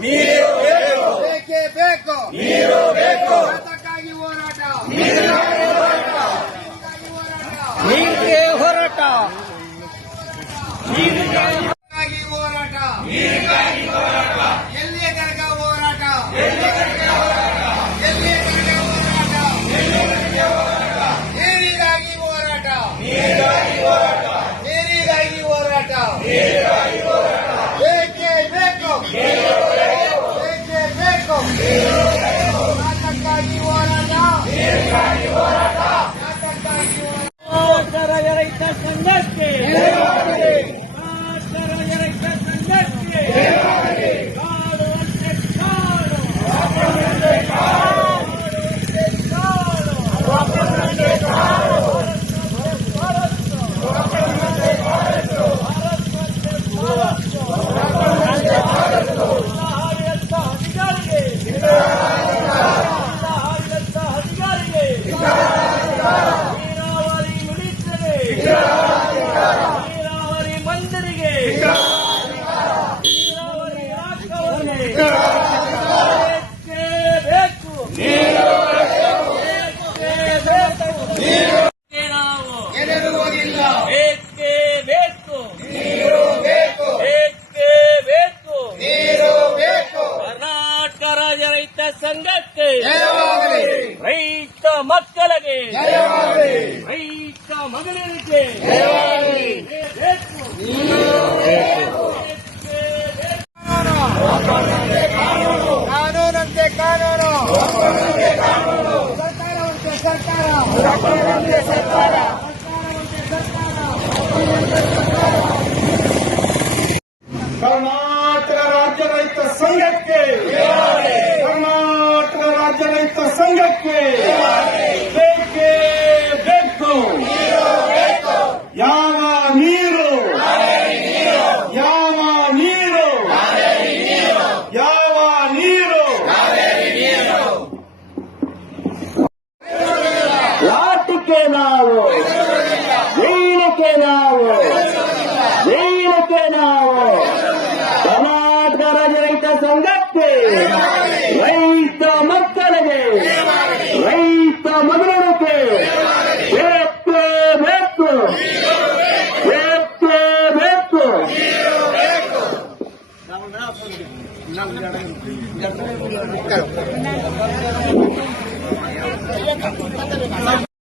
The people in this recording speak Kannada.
ಬೇಕು. ಬೇಕೇ ಬೇಕು. ರೈತ ಸಂಘಕ್ಕೆ. ರೈತ ಮಕ್ಕಳಿಗೆ. ರೈತ ಮಗಳಿಗೆ ಕಾನೂನಂತೆ ಕಾನೂನು. ಸರ್ಕಾರವಂತೆ ಸರ್ಕಾರ. ಸರ್ಕಾರವಂತೆ ಸರ್ಕಾರ. ಸರ್ಕಾರವಂತೆ ಸರ್ಕಾರ. ಸಂಘಕ್ಕೆ ಬೇಕೇ ಬೇಕು. ಯಾವ ನೀರು. ಯಾವ ನೀರು. ಯಾವ ನೀರು. ಲಾಟಿಕೆ ನಾವು. ಏನಕ್ಕೆ ನಾವು. ಏನಕ್ಕೆ ನಾವು. ಕರ್ನಾಟಕ ರಾಜ್ಯ ರೈತ ಸಂಘಕ್ಕೆ ರೈತ ಮಕ್ಕಳಿಗೆ ರೈತ ಮಗನಿಗೆ ಬೇಕೇ ಬೇಕು ಬೇಕೇ ಬೇಕು